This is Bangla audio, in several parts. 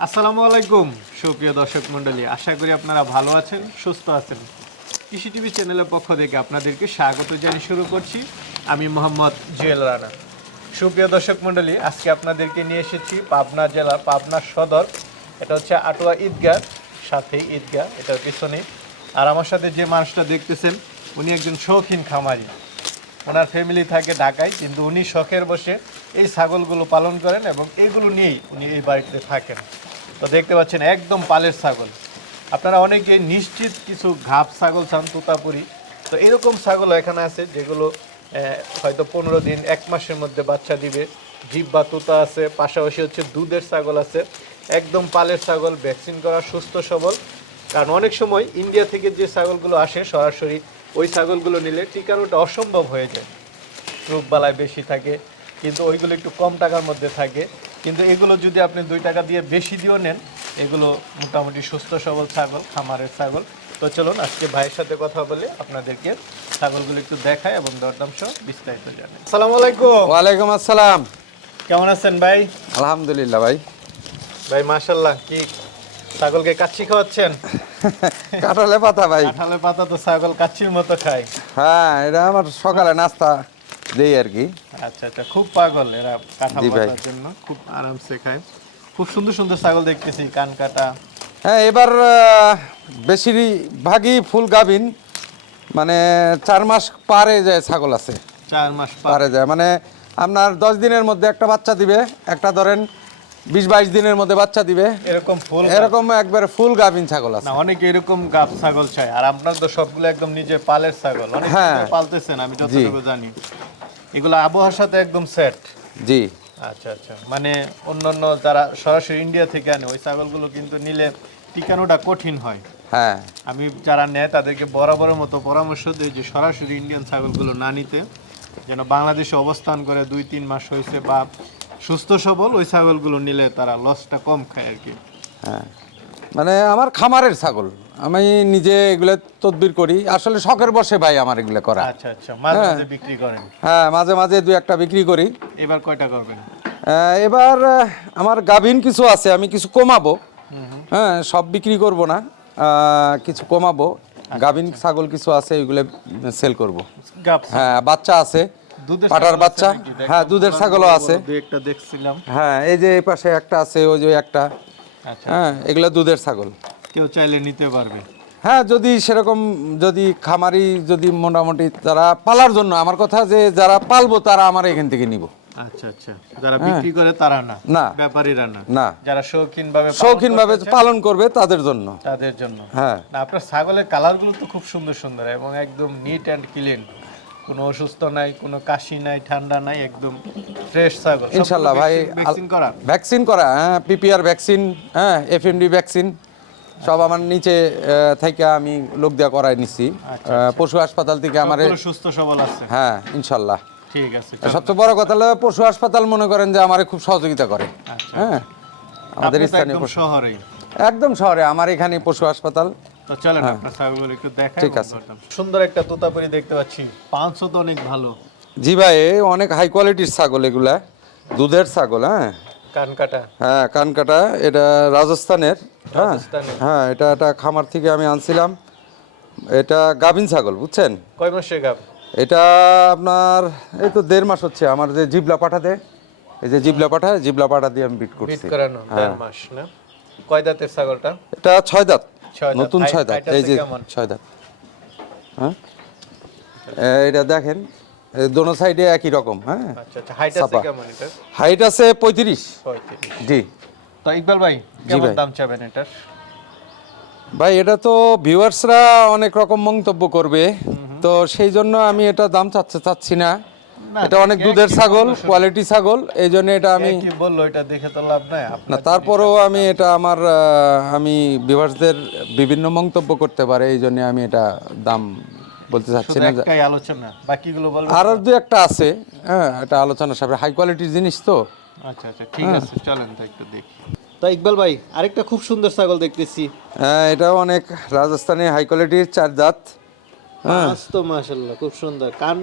আসসালামু আলাইকুম সুপ্রিয় দর্শক মন্ডলী আশা করি আপনারা ভালো আছেন সুস্থ আছেন। কৃষি টিভি চ্যানেলের পক্ষ থেকে আপনাদেরকে স্বাগত জানিয়ে শুরু করছি। আমি মোহাম্মদ জুয়েল রানা। সুপ্রিয় দর্শক মণ্ডলী, আজকে আপনাদেরকে নিয়ে এসেছি পাবনা জেলা, পাবনা সদর। এটা হচ্ছে আটোয়া ঈদগাহ, সাথেই ঈদগাহ, এটার পিছনে। আর আমার সাথে যে মানুষটা দেখতেছেন, উনি একজন শৌখিন খামারি। ওনার ফ্যামিলি থাকে ঢাকায়, কিন্তু উনি শখের বসে এই ছাগলগুলো পালন করেন এবং এইগুলো নিয়েই উনি এই বাড়িতে থাকেন। তো দেখতে পাচ্ছেন, একদম পালের ছাগল। আপনারা অনেকে নিশ্চিত কিছু ঘাপ, ছাগল চান তোতাপুরি, তো এরকম ছাগল এখানে আছে যেগুলো হয়তো পনেরো দিন, এক মাসের মধ্যে বাচ্চা দিবে। জিপ বা তোতা আছে, পাশাপাশি হচ্ছে দুধের ছাগল আছে। একদম পালের ছাগল, ভ্যাকসিন করা সুস্থ সবল। কারণ অনেক সময় ইন্ডিয়া থেকে যে ছাগলগুলো আসে সরাসরি, ওই ছাগলগুলো নিলে টিকানোটা অসম্ভব হয়ে যায়। রোগবালায় বেশি থাকে, কিন্তু ওইগুলো একটু কম টাকার মধ্যে থাকে। কিন্তু এগুলো যদি আপনি দুই টাকা দিয়ে বেশি দিয়েও নেন এগুলো মোটামুটি সুস্থ সবল ছাগল খামারের ছাগল। তো চলুন আজকে ভাইয়ের সাথে কথা বলে আপনাদেরকে ছাগলগুলো একটু দেখায় এবং দরদাম সহ বিস্তারিত জানাই। আসসালামু আলাইকুম। ওয়ালাইকুম আসসালাম। কেমন আছেন ভাই? আলহামদুলিল্লাহ ভাই। ভাই মাশাল্লাহ কি ছাগলকে কাচ্চি খাওয়াচ্ছেন? কাঁঠালে পাতা ভাই। কাঁঠালের পাতা তো ছাগল কাচ্চির মতো খায়। হ্যাঁ এটা আমার সকালে নাস্তা দেই আর কি। আচ্ছা আচ্ছা খুব পাগল এরা কাঁঠাল পাতার জন্য। খুব আরামসে খায়। খুব সুন্দর সুন্দর ছাগল দেখতেছি কান কাটা। হ্যাঁ এবার বেশিরভাগই ফুল গাভিন। মানে চার মাস পারে যায় ছাগল আছে। চার মাস পারে। যায়। মানে আপনার দশ দিনের মধ্যে একটা বাচ্চা দিবে। একটা ধরেন বিশ বাইশ দিনের মধ্যে বাচ্চা দিবে। এরকম ফুল এরকম একবারে ফুল গাভিন ছাগল আছে। অনেকে এরকম গাব ছাগল চায়। আর আপনার তো সবগুলো একদম নিজে পালের ছাগল। অনেক হ্যাঁ। পালতেছেন আমি যতটুকু জানি। এগুলো আবহাওয়ার সাথে একদম সেট জি। আচ্ছা আচ্ছা। মানে অন্যান্য যারা সরাসরি ইন্ডিয়া থেকে আনে ওই ছাগলগুলো কিন্তু নিলে টিকানোটা কঠিন হয়। হ্যাঁ। আমি যারা নেয় তাদেরকে বরাবরের মতো পরামর্শ দিই যে সরাসরি ইন্ডিয়ান ছাগলগুলো না নিতে যেন বাংলাদেশে অবস্থান করে দুই তিন মাস হয়েছে বা সুস্থ সবল ওই ছাগলগুলো নিলে তারা লসটা কম খায় আর কি। হ্যাঁ। মানে আমার খামারের ছাগল। আমি নিজে এগুলো তদবির করি। আসলে শখের বসে ভাই আমার এগুলো করা। আচ্ছা আচ্ছা মাঝে মাঝে বিক্রি করেন। হ্যাঁ মাঝে মাঝে দু একটা বিক্রি করি। এবার কয়টা করবেন? এবার আমার গাভিন কিছু আছে আমি কিছু কমাবো। হ্যাঁ সব বিক্রি করব না। কিছু কমাবো। গাভিন ছাগল কিছু আছে এগুলো সেল করব। হ্যাঁ বাচ্চা আছে দুধের পাটার বাচ্চা। হ্যাঁ দুধের ছাগলও আছে। একটা দেখছিলাম। হ্যাঁ এই যে এই পাশে একটা আছে ওই যে একটা। আচ্ছা। হ্যাঁ এগুলো দুধের ছাগল। কেউ চাইলে নিতে পারবে। হ্যাঁ যদি সেরকম যদি খামারি যদি মোটামুটি তারা পালার জন্য আমার কথা যে যারা পালবো তারা আমার এখান থেকে নিব। আচ্ছা আচ্ছা। যারা বিক্রি করে তারা না না। ব্যাপারীরা না। না। যারা শৌখিন ভাবে শৌখিন ভাবে পালন করবে তাদের জন্য। তাদের জন্য। হ্যাঁ। না আপনার ছাগলের কালারগুলো তো খুব সুন্দর সুন্দর এবং একদম নিট অ্যান্ড ক্লিন কোনো অসুস্থ নাই কোনো কাশি নাই ঠান্ডা নাই একদম ফ্রেশ ছাগল। ইনশাল্লাহ ভাই vaccine করা। ভ্যাকসিন করা হ্যাঁ পিপিআর ভ্যাকসিন হ্যাঁ এফএমডি ভ্যাকসিন সব আমার নিচে থেকে আমি লোক দেওয়া করাই নিচ্ছি আচ্ছা, পশু হাসপাতাল থেকে আমার সুস্থ সবল আছে। হ্যাঁ ইনশাল্লাহ। ঠিক আছে সবচেয়ে বড় কথা হলো পশু হাসপাতাল মনে করেন যে আমারে খুব সহযোগিতা করে। আচ্ছা। হ্যাঁ? আমাদের স্থানীয় একদম একদম শহরে আমার এখানে পশু হাসপাতাল। চলেন আপনার একটু দেখাই ঠিক আছে। সুন্দর একটা তোতাপুরি দেখতে পাচ্ছি। পাঁচশো তো অনেক ভালো। জি ভাই অনেক হাই কোয়ালিটির ছাগল এগুলা। দুধের ছাগল হ্যাঁ? কান হ্যাঁ কানকাটা এটা রাজস্থানের। হ্যাঁ। হ্যাঁ এটা একটা খামার থেকে আমি আনছিলাম। এটা গাভিন ছাগল বুঝছেন? কয় মাসের গাব এটা আপনার এই তো দেড় মাস হচ্ছে আমার যে জিবলা পাঠাতে এই যে জিবলা পাঠা জিবলা পাঠা দিয়ে আমি বিট বিট করছি করানো দেড় মাস না? কয় দাঁতের ছাগলটা? এটা ছয় দাঁত নতুন ছয় দাঁত এই যে ছয় দাঁত। হ্যাঁ? এটা দেখেন দোনো সাইডে একই রকম হ্যাঁ? আচ্ছা আচ্ছা হাইট আছে কেমন এটা? হাইট আছে পঁয়ত্রিশ। পঁয়ত্রিশ। জি। তো ইকবাল ভাই কেমন দাম চাবেন এটার? ভাই এটা তো ভিউয়ার্সরা অনেক রকম মন্তব্য করবে। তো সেই জন্য আমি এটা দাম চাচ্ছে চাচ্ছি না। এটা অনেক দুধের ছাগল কোয়ালিটি ছাগল এই জন্য এটা আমি কি বলল এটা দেখে তো লাভ নাই। না তারপরেও আমি এটা আমার আমি ভিউয়ার্সদের বিভিন্ন মন্তব্য করতে পারে এই জন্য আমি এটা দাম বলতে চাচ্ছি না। আলোচনা বাকিগুলো আর দু একটা আছে হ্যাঁ এটা আলোচনা সাপে হাই কোয়ালিটির জিনিস তো। আচ্ছা আচ্ছা ঠিক আছে চলেন তো একটু দেখি। তো ইকবাল ভাই আরেকটা খুব সুন্দর ছাগল দেখতেছি। হ্যাঁ এটাও অনেক রাজস্থানি হাই কোয়ালিটির চার দাঁত মাছ তো মাশাল্লাহ খুব সুন্দর। কান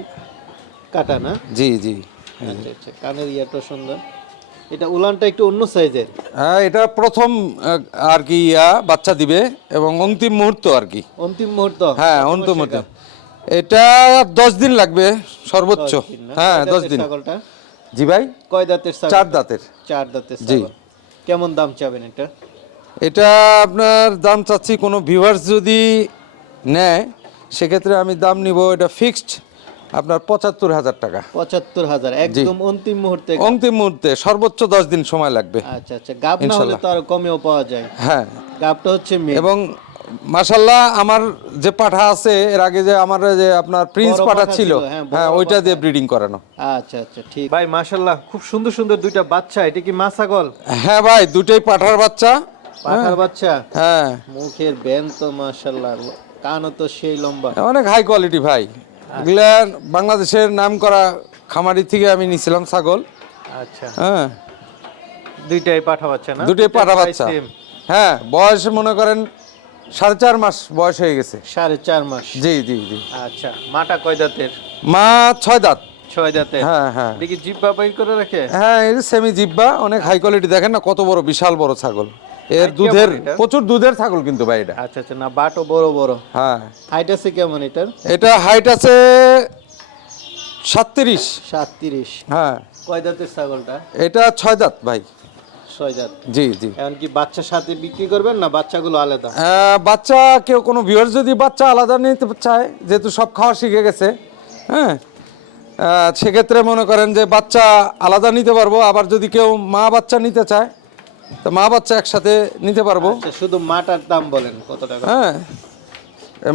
কাটা না? জি জি। আচ্ছা আচ্ছা কানের ইয়াটা সুন্দর। এটা উলানটা একটু অন্য সাইজের? হ্যাঁ এটা প্রথম আর কি ইয়া বাচ্চা দিবে এবং অন্তিম মুহূর্ত আর কি। অন্তিম মুহূর্ত? হ্যাঁ অন্তিম মুহূর্ত এটা দশ দিন লাগবে সর্বোচ্চ। হ্যাঁ দশ দিন। ছাগলটা? জি ভাই? কয় দাঁতের চার দাঁতের। চার দাঁতের জি। কেমন দাম চাবেন এটা? এটা আপনার দাম চাচ্ছি কোনো ভিউয়ার্স যদি নেয় সেক্ষেত্রে আমি দাম নিব এটা ফিক্সড আপনার পঁচাত্তর হাজার টাকা। পঁচাত্তর হাজার একদম অন্তিম মুহূর্তে অন্তিম মুহূর্তে সর্বোচ্চ দশ দিন সময় লাগবে। আচ্ছা আচ্ছা। গাব না হলে তো আরও কমেও পাওয়া যায়। হ্যাঁ। গাবটা হচ্ছে এবং মাসাল্লাহ আমার যে পাঠা আছে এর আগে যে আমার যে আপনার প্রিন্স পাঠা ছিল হ্যাঁ, হ্যাঁ ওইটা দিয়ে ব্রিডিং করানো। আচ্ছা আচ্ছা ঠিক। ভাই মাশাল্লাহ খুব সুন্দর সুন্দর দুইটা বাচ্চা এটা কি মা ছাগল হ্যাঁ ভাই দুটোই পাঠার বাচ্চা। পাঠার বাচ্চা? হ্যাঁ। মুখের বেন তো মাশাল্লাহ কানও তো সেই লম্বা। অনেক হাই কোয়ালিটি ভাই। এগুলা বাংলাদেশের নাম করা খামারি থেকে আমি নিছিলাম ছাগল। আচ্ছা। হ্যাঁ। দুইটাই পাঠা বাচ্চা না? দুটোই পাঠা বাচ্চা। হ্যাঁ বয়স মনে করেন সাড়ে চার মাস বয়স হয়ে গেছে। সাড়ে চার মাস। জি জি জি। আচ্ছা মাটা কয় দাঁতের? মা ছয় দাঁত। ছয় দাঁতের? হ্যাঁ হ্যাঁ। দেখি জিব্বা বাইর করে রাখে? হ্যাঁ এই সেমি জিব্বা অনেক হাই কোয়ালিটি দেখেন না কত বড় বিশাল বড় ছাগল। এর দুধের প্রচুর দুধের ছাগল কিন্তু ভাই এটা। আচ্ছা আচ্ছা না বাটও বড় বড়। হ্যাঁ। হাইট আছে কেমন এটার? এটা হাইট আছে সাতত্রিশ। সাতত্রিশ। হ্যাঁ। কয় দাঁতের ছাগলটা? এটা ছয় দাঁত ভাই। ছয় জি জি। এখন কি বাচ্চার সাথে বিক্রি করবেন না বাচ্চাগুলো আলাদা? বাচ্চা কেউ কোনো ভিউয়ার যদি বাচ্চা আলাদা নিতে চায় যেহেতু সব খাওয়া শিখে গেছে হ্যাঁ? সেক্ষেত্রে মনে করেন যে বাচ্চা আলাদা নিতে পারব আবার যদি কেউ মা বাচ্চা নিতে চায় তো মা বাচ্চা একসাথে নিতে পারব। আচ্ছা শুধু মাটার দাম বলেন কত টাকা? হ্যাঁ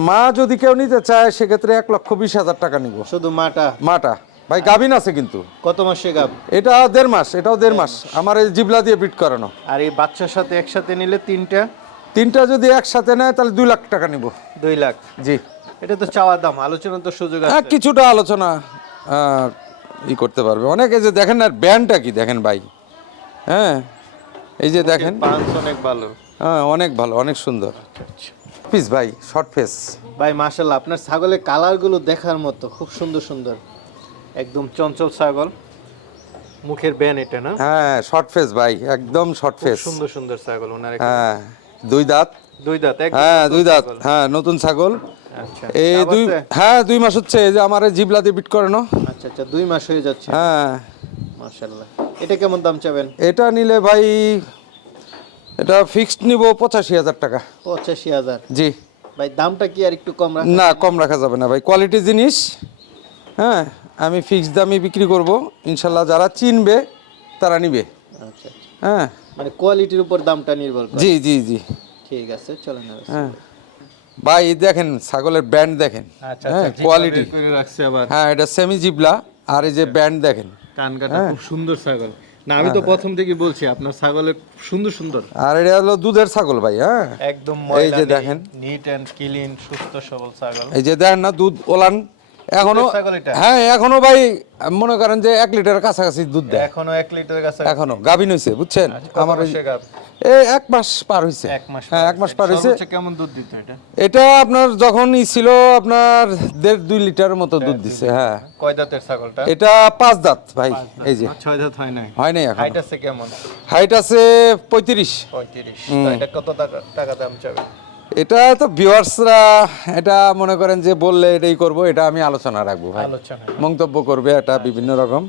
মা যদি কেউ নিতে চায় সেক্ষেত্রে এক লক্ষ বিশ হাজার টাকা নিব। শুধু মাটা? মাটা। ভাই গাভিন আছে কিন্তু। কত মাসে গাব? এটা দেড় মাস এটাও দেড় মাস। আমার এই জিবলা দিয়ে বিট করানো। আর এই বাচ্চার সাথে একসাথে নিলে তিনটা? তিনটা যদি একসাথে নেয় তাহলে দুই লাখ টাকা নিব। দুই লাখ? জি। এটা তো চাওয়ার দাম আলোচনা তো সুযোগ আছে। হ্যাঁ কিছুটা আলোচনা ই করতে পারবে। অনেকে যে দেখেন না ব্যান্ডটা কি দেখেন ভাই? হ্যাঁ এই যে দেখেন। অনেক ভালো। হ্যাঁ অনেক ভালো অনেক সুন্দর। পিস ভাই শর্ট ফেস। ভাই মাশাল্লাহ আপনার ছাগলের কালারগুলো দেখার মতো খুব সুন্দর সুন্দর। একদম চঞ্চল ছাগল। মুখের ব্যান এটা না? হ্যাঁ শর্ট ফেস ভাই একদম শর্ট ফেস সুন্দর সুন্দর ছাগল ওনার হ্যাঁ দুই দাঁত। দুই দাঁত হ্যাঁ দুই দাঁত। হ্যাঁ নতুন ছাগল। আচ্ছা এই দুই হ্যাঁ দুই মাস হচ্ছে এই যে আমার এই জিবলা দিয়ে বিট করানো। আচ্ছা আচ্ছা দুই মাস হয়ে যাচ্ছে। হ্যাঁ। মাশাল্লাহ এটা কেমন দাম চাবেন? এটা নিলে ভাই এটা ফিক্সড নিব পঁচাশি হাজার টাকা। পঁচাশি হাজার। জি। ভাই দামটা কি আর একটু কম রাখ না কম রাখা যাবে না ভাই। কোয়ালিটি জিনিস হ্যাঁ আমি ফিক্সড দামে বিক্রি করব। ইনশাল্লাহ যারা চিনবে তারা নিবে। আচ্ছা আচ্ছা। হ্যাঁ। মানে কোয়ালিটির উপর দামটা নির্ভর করে। জি জি জি। ঠিক আছে চলেন হ্যাঁ। ভাই দেখেন ছাগলের ব্যান্ড দেখেন। আচ্ছা হ্যাঁ আচ্ছা কোয়ালিটি করে হ্যাঁ এটা সেমি জিবলা আর এই যে ব্যান্ড দেখেন। কান কাটা হ্যাঁ। খুব সুন্দর ছাগল। না আমি তো প্রথম থেকে বলছি আপনার ছাগলের সুন্দর সুন্দর। আর এটা হলো দুধের ছাগল ভাই হ্যাঁ। একদম এই যে দেখেন। নিট এন্ড ক্লিন সুস্থ সবল ছাগল। এই যে দেখেন না দুধ ওলান এখনও এটা? হ্যাঁ এখনও ভাই মনে করেন যে এক লিটারের কাছাকাছি দুধ দেয়। এখনও এক লিটারের কাছে এখনও গাভিন হয়েছে বুঝছেন? আমার ওই- এই এক মাস পার হয়েছে এক মাস হ্যাঁ এক মাস পার হয়েছে কেমন দুধ দিত এটা? এটা আপনার যখন ই ছিল আপনার দেড় দুই লিটারের মতো দুধ দিছে হ্যাঁ। কয় দাঁতের ছাগলটা? এটা পাঁচ দাঁত ভাই এই যে। ছয় দাঁত হয় নাই? হয় নাই এখন। হাইট আছে কেমন? হাইট আছে পঁয়ত্রিশ। পঁয়ত্রিশ। এটা কত টাকা টাকা দাম চাবে? এটা তো ভিউয়ার্সরা এটা মনে করেন যে বললে এটাই করব এটা আমি আলোচনা রাখব ভাই। মন্তব্য করবে এটা বিভিন্ন রকম।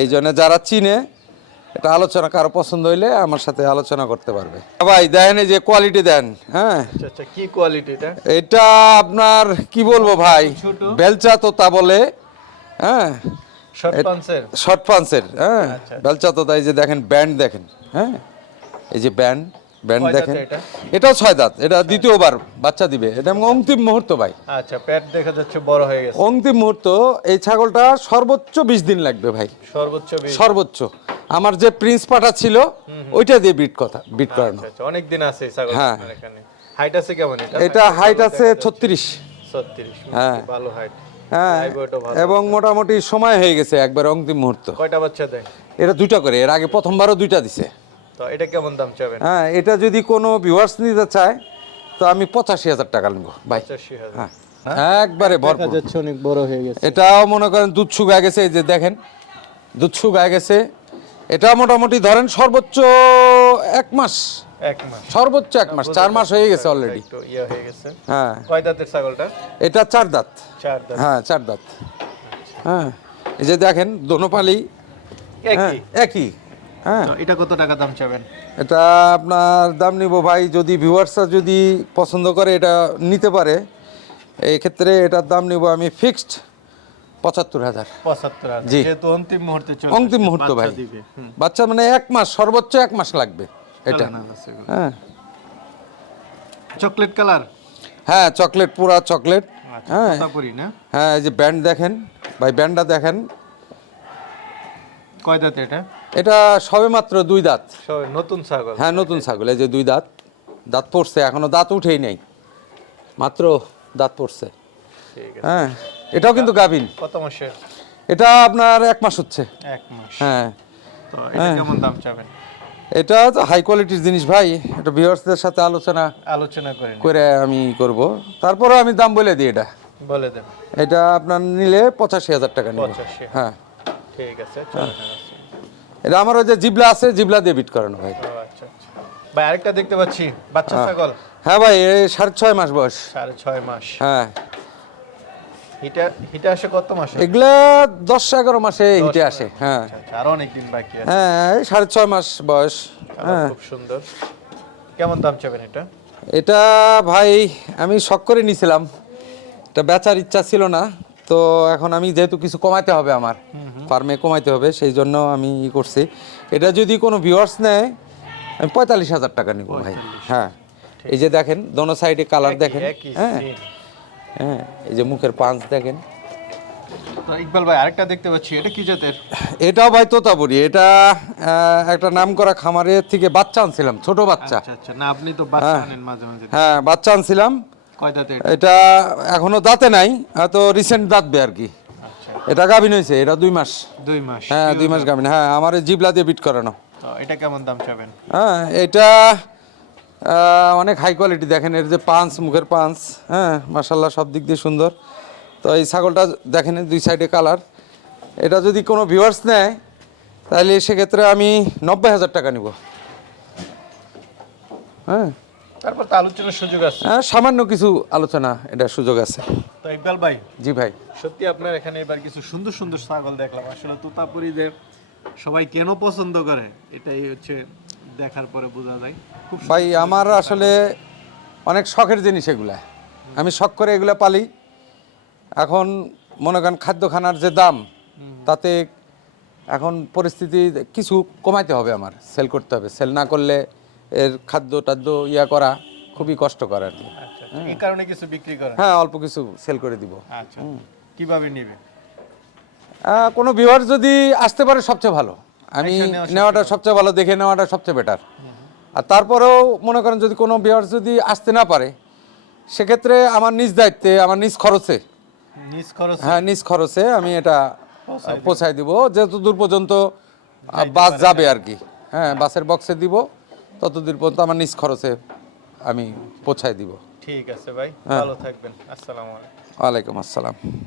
এই জন্য যারা চিনে এটা আলোচনা কারও পছন্দ হইলে আমার সাথে আলোচনা করতে পারবে। ভাই দেন এই যে কোয়ালিটি দেন হ্যাঁ? আচ্ছা আচ্ছা কি কোয়ালিটি এটা আপনার কি বলব ভাই। বেলচা তোতা বলে হ্যাঁ? শর্ট পান্সের শর্ট পান্সের হ্যাঁ? আচ্ছা। বেলচা তোতা এই যে দেখেন ব্যান্ড দেখেন হ্যাঁ? এই যে ব্যান্ড ব্যান্ড দেখেন। এটা? এটাও ছয় দাঁত। এটা দ্বিতীয়বার বাচ্চা দিবে। এটা অন্তিম মুহূর্ত ভাই। আচ্ছা পেট দেখা যাচ্ছে বড় হয়ে গেছে। অন্তিম মুহূর্ত এই ছাগলটা সর্বোচ্চ বিশ দিন লাগবে ভাই। সর্বোচ্চ সর্বোচ্চ। আমার যে প্রিন্স পাটা ছিল ওইটা দিয়ে বিট কথা বিট করানো। আচ্ছা আচ্ছা অনেক দিন আছে ছাগল হ্যাঁ। এখানে। হাইট আছে কেমন এটা? এটা হাইট আছে ছত্রিশ। ছত্রিশ হ্যাঁ। ভালো হাইট হ্যাঁ এবং মোটামুটি সময় হয়ে গেছে একবার অন্তিম মুহূর্ত। কয়টা বাচ্চা দেয়? এটা দুইটা করে এর আগে প্রথমবারও দুইটা দিছে। তো এটা কেমন দাম চাবেন? হ্যাঁ এটা যদি কোনো ভিউয়ার্স নিতে চায় তো আমি পঁচাশি হাজার টাকা নেব ভাই। পঁচাশি হাজার। হ্যাঁ। একবারে দেখা ভরপুর। যাচ্ছে অনেক বড় হয়ে গেছে। এটাও মনে করেন দুধ শুকায় গেছে এই যে দেখেন দুধ শুকায় গেছে এটা মোটামুটি ধরেন সর্বোচ্চ এক মাস। এক সর্বোচ্চ এক মাস চার মাস হয়ে গেছে অলরেডি ইয়ে হয়ে গেছে। হ্যাঁ। কয় দাঁতের ছাগলটা? এটা চার দাঁত। চার দাঁত। হ্যাঁ চার দাঁত। হ্যাঁ। এই যে দেখেন দোনোপালি। হ্যাঁ একই একই। হ্যাঁ। এটা কত টাকা দাম চাবেন? এটা আপনার দাম নিব ভাই যদি ভিউয়ার্সরা যদি পছন্দ করে এটা নিতে পারে এই ক্ষেত্রে এটার দাম নিব আমি ফিক্সড পঁচাত্তর হাজার। জি। যেহেতু অন্তিম মুহূর্তে অন্তিম মুহূর্ত ভাই। বাচ্চা মানে এক মাস সর্বোচ্চ এক মাস লাগবে এটা। হ্যাঁ। Chocolate colour? হ্যাঁ চকলেট পুরা চকলেট। আচ্ছা হ্যাঁ। হ্যাঁ এই যে ব্যান্ড দেখেন। ভাই ব্যান্ডটা দেখেন। কয় দাঁত এটা? এটা সবে মাত্র দুই দাঁত। নতুন ছাগল। হ্যাঁ নতুন ছাগল এই যে দুই দাঁত। দাঁত পড়ছে এখনও দাঁত উঠেই নাই। মাত্র দাঁত পড়ছে। হ্যাঁ এটাও কিন্তু গাভিন। কত মাসে? এটা আপনার এক মাস হচ্ছে। এক মাস। হ্যাঁ। তো এটা কেমন দাম চাবেন? এটা তো হাই কোয়ালিটির জিনিস ভাই। এটা ভিউয়ার্সদের সাথে আলোচনা আলোচনা করেন করে আমি করব। তারপরে আমি দাম বলে দিই এটা। বলে দেন। এটা আপনার নিলে পঁচাশি হাজার টাকা নিব। হ্যাঁ। ঠিক আছে। এটা আমার ওই যে জিবলা আছে জিবলা দিয়ে বিট করানো ভাই ও আচ্ছা আচ্ছা। ভাই আরেকটা দেখতে পাচ্ছি বাচ্চা ছাগল। হ্যাঁ ভাই সাড়ে ছয় মাস বয়স। সাড়ে ছয় মাস। হ্যাঁ। হিটা হিটা আসে কত মাসে? এগুলা দশ এগারো মাসে হিটে আসে হ্যাঁ। আচ্ছা আরও অনেক দিন বাকি আছে। হ্যাঁ সাড়ে ছয় মাস বয়স খুব সুন্দর। কেমন দাম চাবেন এটা? এটা ভাই আমি শখ করে নিয়েছিলাম এটা বেচার ইচ্ছা ছিল না। তো এখন আমি যেহেতু কিছু কমাইতে হবে আমার ফার্মে কমাইতে হবে সেই জন্য আমি ই করছি। এটা যদি কোনো ভিউয়ার্স নেয় আমি পঁয়তাল্লিশ হাজার টাকা নিব ভাই। হ্যাঁ এই যে দেখেন দোনো সাইডে কালার দেখেন হ্যাঁ। হ্যাঁ এই যে মুখের পাঁচ দেখেন। ইকবাল ভাই আরেকটা দেখতে পাচ্ছি এটা কি জাতের? এটাও ভাই তোতাপুরি এটা একটা নাম করা খামারের থেকে বাচ্চা আনছিলাম ছোট বাচ্চা। আচ্ছা আচ্ছা না আপনি তো বাচ্চা আনেন মাঝে মাঝে। হ্যাঁ বাচ্চা আনছিলাম। এটা এখনও দাঁতে নাই তো রিসেন্ট দাঁতবে আর কি আচ্ছা। এটা গাভিন হয়েছে এটা দুই মাস। দুই মাস। হ্যাঁ দুই মাস গাভিন। হ্যাঁ আমার জিবলা দিয়ে বিট করানো। এটা কেমন দাম চাবেন? হ্যাঁ এটা অনেক হাই কোয়ালিটি দেখেন এর যে পাঞ্চ মুখের পাঞ্চ হ্যাঁ মাসাল্লাহ সব দিক দিয়ে সুন্দর। তো এই ছাগলটা দেখেন দুই সাইডে কালার এটা যদি কোনো ভিউয়ার্স নেয় তাহলে সেক্ষেত্রে আমি নব্বই হাজার টাকা নিব। হ্যাঁ। তারপর তো আলোচনার সুযোগ আছে। হ্যাঁ সামান্য কিছু আলোচনা এটা সুযোগ আছে। তো ইকবাল ভাই জি ভাই। সত্যি আপনার এখানে এবার কিছু সুন্দর সুন্দর ছাগল দেখলাম। আসলে তোতাপুরিদের সবাই কেন পছন্দ করে এটাই হচ্ছে দেখার পরে বোঝা যায়। খুব ভাই আমার আসলে অনেক শখের জিনিস এগুলা। আমি শখ করে এগুলা পালি। এখন মনে করেন খাদ্য খানার যে দাম তাতে এখন পরিস্থিতি কিছু কমাইতে হবে আমার। সেল করতে হবে। সেল না করলে এর খাদ্য টাদ্য ইয়া করা খুবই কষ্টকর আর কি। আচ্ছা আচ্ছা। এই কারণে কিছু বিক্রি করেন? হ্যাঁ অল্প কিছু সেল করে দিব। আচ্ছা। কীভাবে নিবে কোনো ভিউয়ার যদি আসতে পারে সবচেয়ে ভালো। আমি নেওয়াটা সবচেয়ে ভালো দেখে নেওয়াটা সবচেয়ে বেটার আর তারপরেও মনে করেন যদি কোনো ভিউয়ার যদি আসতে না পারে সেক্ষেত্রে আমার নিজ দায়িত্বে আমার নিজ খরচে। নিজ খরচ? হ্যাঁ নিজ খরচে আমি এটা পৌঁছায় দিব। যেহেতু দূর পর্যন্ত বাস যাবে আর কি। হ্যাঁ বাসের বক্সে দিব। তত দূর পর্যন্ত আমার নিজ খরচে আমি পৌঁছায় দিব। ঠিক আছে ভাই ভালো থাকবেন। আসসালামু আলাইকুম। ওয়ালাইকুম আসসালাম।